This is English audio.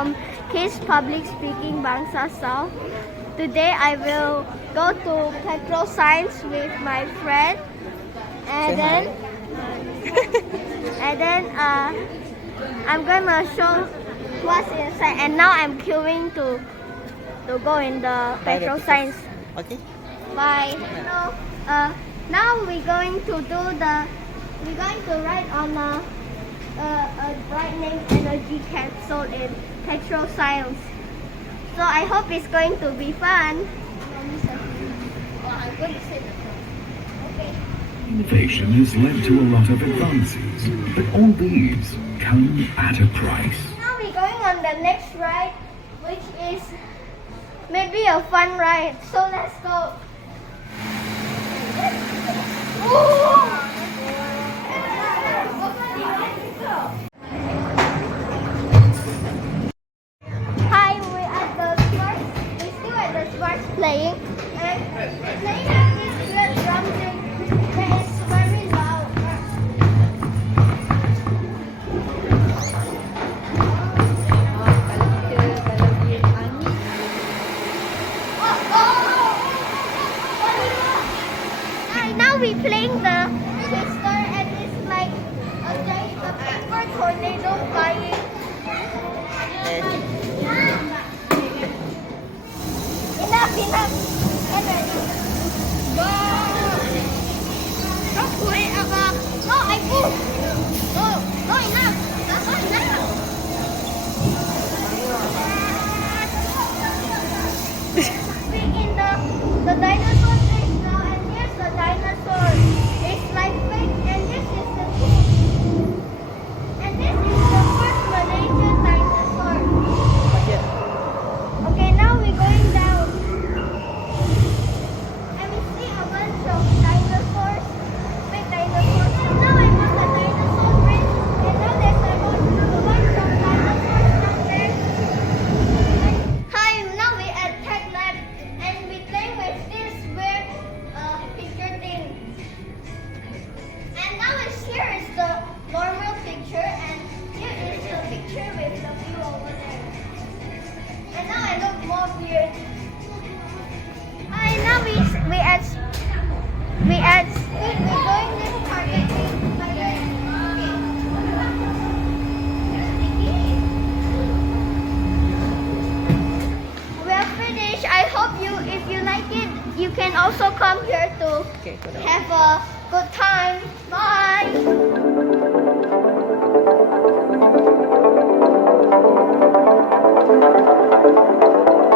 from Kids Public Speaking Bangsa South. Today I will go to Petrosains with my friend, and then I'm gonna show what's inside. And now I'm queuing to go in the Petrosains. Okay. Bye. So, now we're going to ride on a brightening energy capsule in Petrosains. So I hope it's going to be fun. Innovation has led to a lot of advances, but all these come at a price. Now we're going on the next ride, which is maybe a fun ride. So let's go. Hi, we're still at the Sparks playing, and playing at this weird drum thing that is very loud. Now we're playing the twister, and it's like a paper tornado flying. Enough! Energy. Don't put it above. No, I pull. No, enough. That's not enough. We're in the dinosaur place now, and here's the dinosaur. It's like fake, and this is the king. And this is the first Malaysian dinosaur. Okay, now we're going down. And we see a bunch of dinosaurs, big dinosaurs. Now I'm on the dinosaur bridge, and now there's a bunch of dinosaurs down there. Hi, now we're at Tech Lab, and we're playing with this weird picture thing. And now here is the normal picture, and here is the picture with the view over there. And now I look more weird. Hi, now we're going this target thing. We're finished. I hope if you like it, you can also come here to have a good time. Bye.